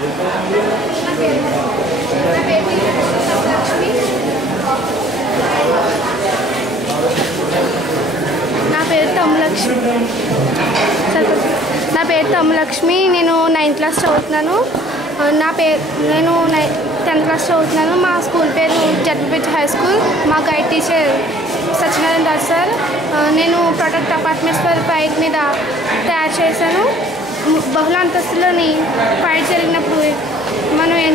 నా పేరు తమ్ములక్ష్మి. నేను 9th క్లాస్ చదువుతున్నాను. నేను 10th క్లాస్ చదువుతున్నాను. మా స్కూల్ పేరు జడ్పీహెచ్ హై స్కూల్. మా guide teacher Satyanarayana Das sir. నేను ప్రొడక్ట్ అపార్ట్మెంట్స్ ఫైట్ మీద తయారు చేశాను. బహుళ అంతస్తులోని ఫైట్ జరిగినప్పుడు మనం ఏం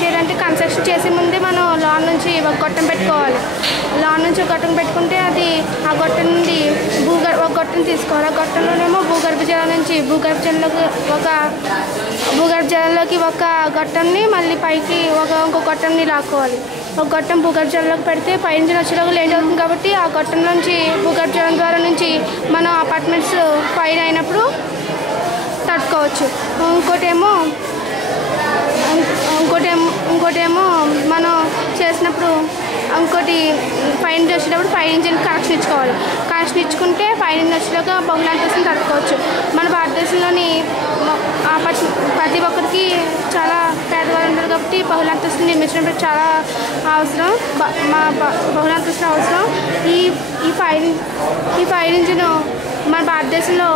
చేయాలంటే కన్స్ట్రక్షన్ చేసే ముందే మనం లాన్ నుంచి ఒక గొట్టం పెట్టుకోవాలి. లాన్ నుంచి ఒక గొట్టం పెట్టుకుంటే అది ఆ గొట్టం నుండి ఒక గొట్టం తీసుకోవాలి. ఆ గొట్టంలోనేమో భూగర్భ జలంలోకి ఒక గొట్టంని మళ్ళీ పైకి ఇంకో గొట్టంని లాక్కోవాలి. ఒక గొట్టం భూగర్భ జలంలోకి పెడితే పైనుంచి వచ్చేలోకి లేట్ అవుతుంది కాబట్టి ఆ గొట్టం నుంచి భూగర్భ జలం ద్వారా నుంచి మనం అపార్ట్మెంట్స్ ఫైర్ అయినప్పుడు తట్టుకోవచ్చు. ఇంకోటేమో మనం చేసినప్పుడు పైన వచ్చేటప్పుడు ఫైర్ ఇంజిన్ కనెక్షన్ ఇచ్చుకోవాలి. కనెక్షన్ ఇచ్చుకుంటే ఫైర్ ఇంజిన్ వచ్చేలాగా బహుళ అంతస్తుని తట్టుకోవచ్చు. మన భారతదేశంలోని ప్రతి ఒక్కరికి చాలా పేదవాళ్ళు ఉంటారు కాబట్టి బహుళ అంతస్తుని నిర్మించడం చాలా అవసరం. బహుళ అంతస్తులు అవసరం. ఈ ఫైర్ ఇంజిన్ మన భారతదేశంలో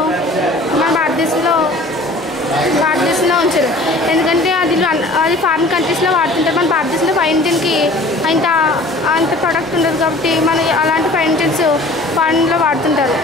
ఉంచారు. ఎందుకంటే అది ఫారిన్ కంట్రీస్లో వాడుతుంటారు. మన భారతదేశంలో ఫైర్ ఇంజిన్కి అంత ప్రొడక్ట్ ఉండదు కాబట్టి మనం అలాంటి ఫైర్ ఇంజిన్స్ ఫారిన్లో వాడుతుంటారు.